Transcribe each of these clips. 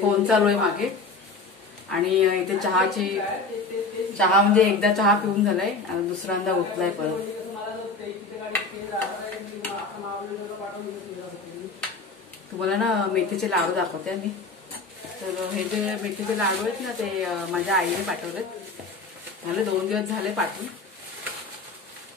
Phone चालू आहे मागे आणि इथे चहा म्हणजे एकदा चहा पिऊन झालाय आणि दुसऱ्यांदा उठलाय परत. तुम्हाला ना मेथीचे लाडू दाखवते मी. तर हे जे मेथीचे लाडू आहेत ना ते माझ्या आईने पाठवलेत. झाले 2 दिवस झाले पाठवून.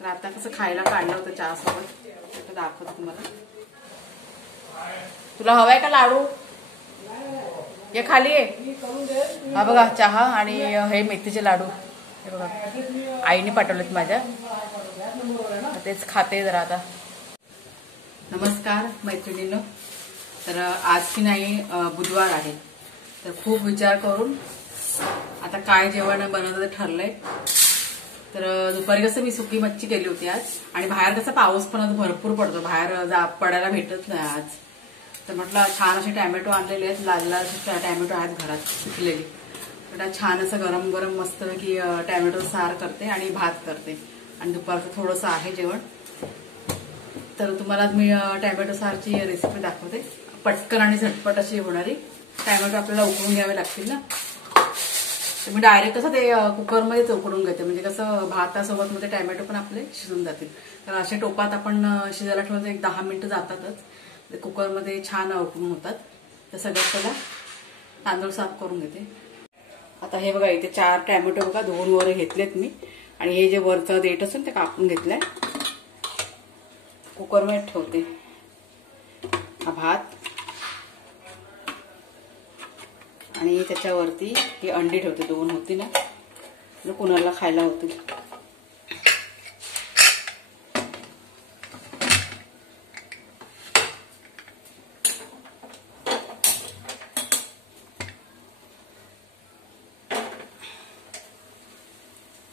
तर आता कसं खायला काढलं होतं चहा सोबत. आता दाखवते तुम्हाला. तुला हवाय का लाडू? हे खाली आहे. हा बघा चहा आणि हे मेथीचे लाडू. हे बघा आईने पाठवलेत माझ्या. तेच खाते जरा आता. नमस्कार मैत्रिणींनो. तर आज की नाही बुधवार आहे. तर खूप विचार करून आता काय जेवण बनवण्याचं ठरलंय. तर दुपारी कसं मी सुकी मच्छी केली होती आज. आणि बाहेर कसं पाऊस पण भरपूर पडतो. बाहेर पडायला भेटत नाही आज. तर म्हटलं छान असे टॅमॅटो आणलेले आहेत. लाल लाल असे टॅमॅटो आहेत घरात सुकलेले. तर छान असं गरम गरम मस्त की टॅमॅटो सार करते आणि भात करते. आणि दुपारचं थोडंसं आहे जेवण. तर तुम्हाला मी टॅमॅटो सारची रेसिपी दाखवते. पटकन आणि झटपट अशी होणारी. टॅमॅटो आपल्याला उकळून घ्यावे लागतील ना. तर मी डायरेक्ट कसं ते कुकरमध्येच उकडून घेते. म्हणजे कसं भातासोबत मध्ये टॅमॅटो पण आपले शिजून जातील. तर असे टोपात आपण शिजायला ठेवलं तर 10 मिनिटं जातातच. कुकरमध्ये छान उकळून होतात. तर सगळ्यात पहिला तांदूळ साफ करून घेते. आता हे बघा इथे 4 टॅमॅटो बघा 2 वर घेतलेत मी. आणि हे जे वरचं देठ असून ते कापून घेतलंय. कुकरमध्ये ठेवते. हा भात आणि त्याच्यावरती ही अंडी ठेवते. 2 होती ना कुणाला खायला होती.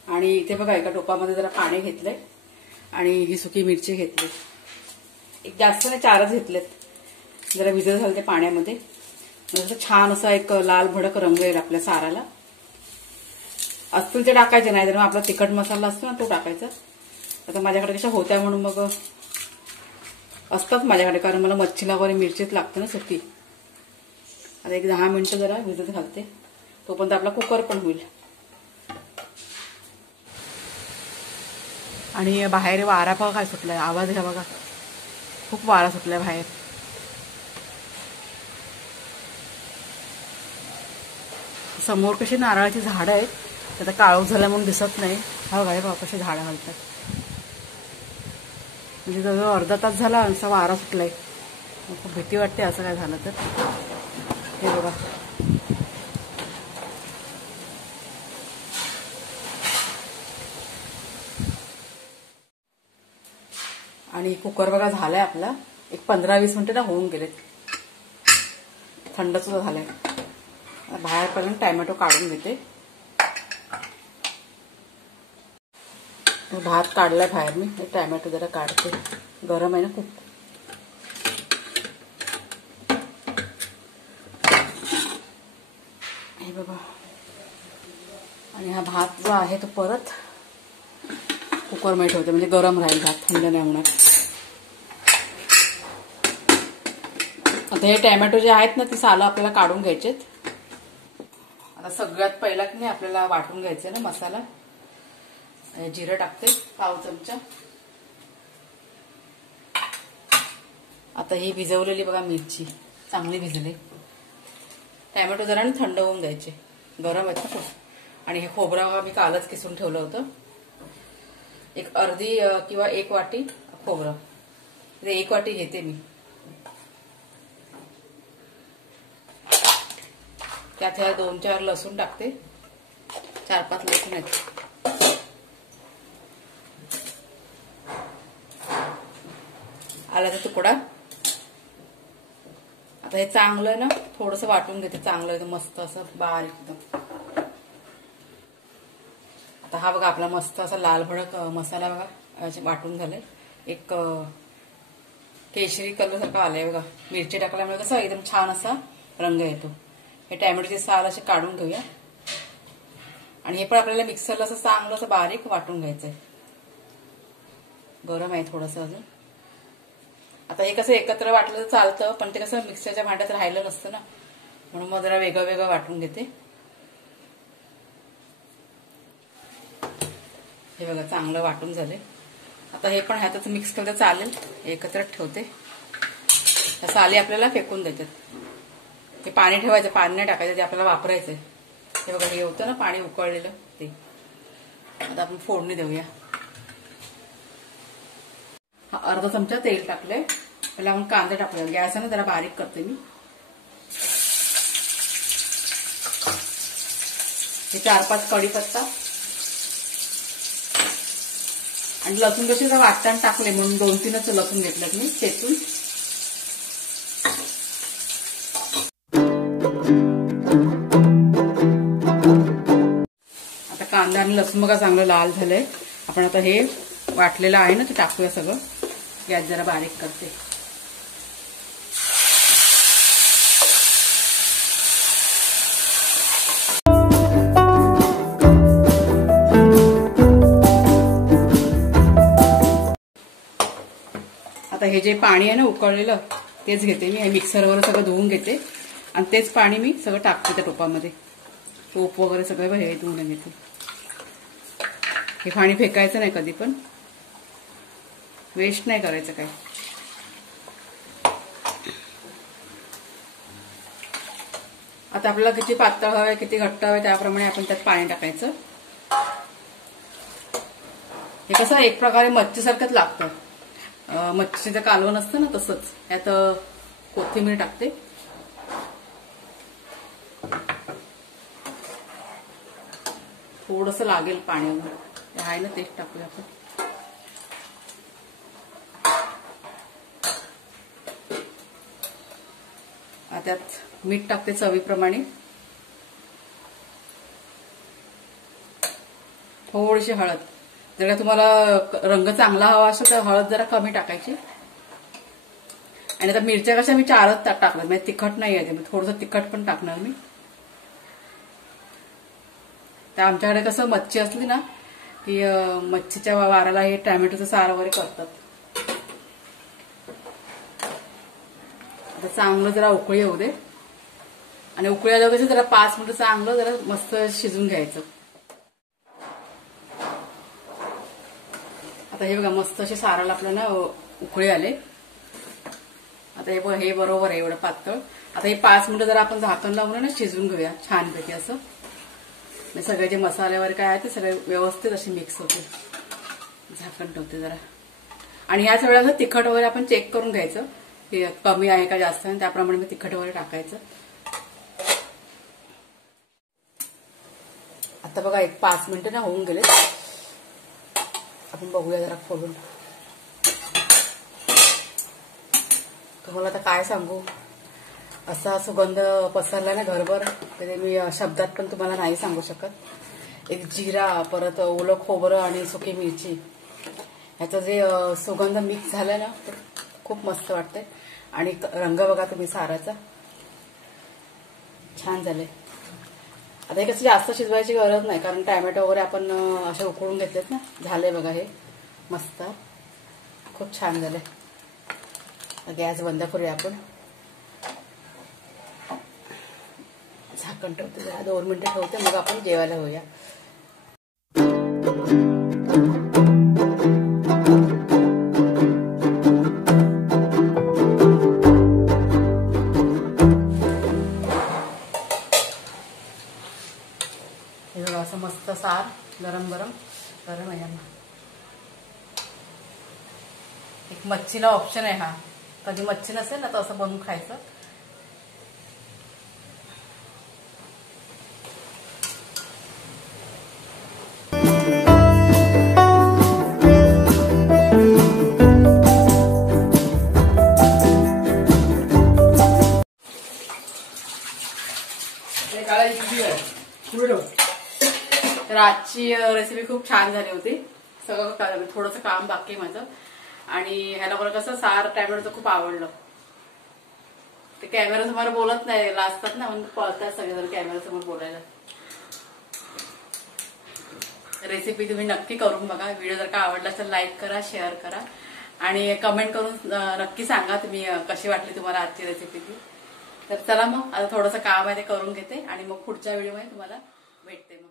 आणि इथे बघा एका टोपामध्ये जरा पाणी घेतलंय आणि ही सुकी मिरची घेतली. एक जास्त नाही 4च घेतलेत. जरा भिजत झालं ते पाण्यामध्ये. छान असा एक लाल भडक रंग येईल आपल्या साराला. असतील ते टाकायचे नाही तर मग आपला तिखट मसाला असतो ना तो टाकायचा. आता माझ्याकडे कशा होत्या म्हणून मग असतात माझ्याकडे. कारण मला मच्छीला वगैरे मिरचीच लागते ना सुकी. आता एक 10 मिनिटं जरा भिजत घालते. तोपर्यंत आपला कुकर पण होईल. आणि बाहेर वारा बघा काय सुटलाय. आवाज घ्या बघा. खूप वारा सुटलाय बाहेर. समोर कशी नारळाची झाडं आहेत. आता काळोख झाल्या म्हणून दिसत नाही. हा बघा बाबा कशी झाडं घालतात. म्हणजे जवळ अर्धा तास झाला असा वारा सुटलाय. खूप भीती वाटते असं काय झालं तर. हे बघा आणि कुकर बघा झालाय आपला. एक 15-20 मिनिटं ना होऊन गेलेत. थंड सुद्धा झालंय. बाहेर पर्यंत टॅमॅटो काढून घेते. भात काढलाय बाहेर मी. टॅमॅटो जरा काढते. गरम आहे ना खूप. हे बघा आणि हा भात जो आहे तो परत कुकरमध्ये ठेवते. म्हणजे गरम राहील भात. थंड नाही होणार. आता हे टॅमॅटो जे आहेत ना ती सालं आपल्याला काढून घ्यायचेत. आता सगळ्यात पहिला की नाही आपल्याला वाटून घ्यायचं ना मसाला. जिरं टाकते 1/4 चमचा. आता ही भिजवलेली बघा मिरची चांगली भिजली. टॅमॅटो जरा थंड होऊन द्यायचे. गरम आहेत ना खूप. आणि हे खोबरं मी कालच किसून ठेवलं होतं. एक अर्धी किंवा 1 वाटी खोबरं. 1 वाटी घेते मी. त्यात ह्या 2-4 लसूण टाकते. 4-5 लसूण आहेत. आल्याचा तुकडा. आता हे चांगलं ना थोडंसं वाटून घेते. चांगलं एकदम मस्त असं बारीक एकदम. आता हा बघा आपला मस्त असा लाल भडक मसाला बघा वाटून झालाय. एक केशरी कलर सारखा आलाय बघा. मिरची टाकल्यामुळे कसं एकदम छान असा रंग येतो. हे टॅमॅटोचे साल असे काढून घेऊया. आणि हे पण आपल्याला मिक्सरला असं चांगलं असं बारीक वाटून घ्यायचंय. गरम आहे थोडंसं अजून. आता हे कसं एकत्र वाटलं तर चालतं, पण ते कसं मिक्सरच्या भांड्यात राहिलं नसतं ना, म्हणून मग जरा वेगळं वेगळं वाटून घेते. हे बघा चांगलं वाटून झाले. आता हे पण ह्यातच मिक्स केलं तर चालेल, एकत्र ठेवते. साली आपल्याला फेकून द्यायच्यात. ते पाणी ठेवायचं, पाणी नाही टाकायचं, ते आपल्याला वापरायचंय. हे बघा हे होतं ना पाणी उकळलेलं ते. आता आपण फोडणी देऊया. अर्धा चमचा तेल टाकलंय. पहिला आपण कांदा टाकूया. गॅस आहे ना जरा बारीक करते मी. हे 4-5 कढीपत्ता आणि लसूण कशी जरा वाटताना टाकले म्हणून 2-3च लसूण घेतलं मी चेचून. आता कांदा आणि लसूण बघा चांगलं लाल झालंय. आपण आता हे वाटलेलं आहे ना ते टाकूया सगळं. गॅस जरा बारीक करते. आता हे जे पाणी आहे ना उकळलेलं तेच घेते मी. हे मिक्सरवर सगळं धुवून घेते आणि तेच पाणी मी सगळं टाकते त्या टोपामध्ये. टोप वगैरे सगळं हे धुवून घेते. हे पाणी फेकायचं नाही कधी पण, वेस्ट नाही करायचं काय. आता आपल्याला किती पातळ हवंय किती घट्ट हवंय त्याप्रमाणे आपण त्यात पाणी टाकायचं. हे कसं एक प्रकारे मच्छीसारखंच लागतं. मच्छीचं कालवण असतं ना तसंच. यात कोथिंबीर टाकते. थोडंसं लागेल पाणी ते आहे ना तेच टाकूया आपण. त्यात मीठ टाकते चवीप्रमाणे. थोडीशी हळद. जर तुम्हाला रंग चांगला हवा असेल तर हळद जरा कमी टाकायची. आणि आता मिरच्या कशा मी 4च टाकल्या, म्हणजे तिखट नाही आहे ते, थोडंसं तिखट पण टाकणार मी. तर आमच्याकडे कसं मच्छी असली ना की मच्छीच्या वाराला हे टॅमॅटोचं सार वगैरे करतात. आता चांगलं जरा उकळी येऊ दे. आणि उकळी आल्यावर कसं जरा 5 मिनिटं चांगलं जरा मस्त शिजून घ्यायचं. आता हे बघा मस्त असे साराला आपल्याला उकळी आले. आता हे बरोबर आहे एवढं पातळ. आता हे 5 मिनिटं जरा आपण झाकण लावून ना शिजवून घेऊया छानपैकी असं. सगळे जे मसाले वगैरे काय आहे ते सगळे व्यवस्थित असे मिक्स होते. झाकण ठेवते जरा. आणि ह्याच वेळेला तिखट वगैरे आपण चेक करून घ्यायचं की कमी आहे का जास्त आहे, त्याप्रमाणे मी तिखट वगैरे टाकायचं. आता बघा 5 मिनिटं ना होऊन गेले. आपण बघूया जरा खोलून. तुम्हाला आता काय सांगू, असा सुगंध पसरला ना घरभर ते मी शब्दात पण तुम्हाला नाही सांगू शकत. एक जिरा, परत ओलं खोबरं आणि सुकी मिरची ह्याचा जे सुगंध मिक्स झाला ना तर खूप मस्त वाटतंय. आणि रंग बघा तुम्ही साराचा छान झाले. आता हे कसं जास्त शिजवायची गरज नाही कारण टॅमॅटो वगैरे आपण असे उकळून घेतलेत ना. झाले बघा हे मस्त खूप छान झाले. गॅस बंद करूया आपण. झाकण ठेवते जरा 2 मिनिटं ठेवते मग आपण जेवायला होऊया. हे बघा असं मस्त सार गरम गरम गरम आहे ना. एक मच्छीला ऑप्शन आहे हा. कधी मच्छी नसेल ना तर असं बनवून खायचं. तर आजची रेसिपी खूप छान झाली होती. सगळं थोडंसं काम बाकी आहे माझं. आणि ह्याला बरं कसं सार टॅमॅटोचं खूप आवडलं. ते कॅमेरासमोर बोलत नाही लाजतात ना म्हणून पळतात सगळेजण कॅमेरासमोर बोलायला. रेसिपी तुम्ही नक्की करून बघा. व्हिडिओ जर का आवडला तर लाईक करा, शेअर करा आणि कमेंट करून नक्की सांगा तुम्ही कशी वाटली तुम्हाला आजची रेसिपी ती. तर चला मग आता थोडंसं काम आहे ते करून घेते आणि मग पुढच्या व्हिडिओमध्ये तुम्हाला भेटते मग.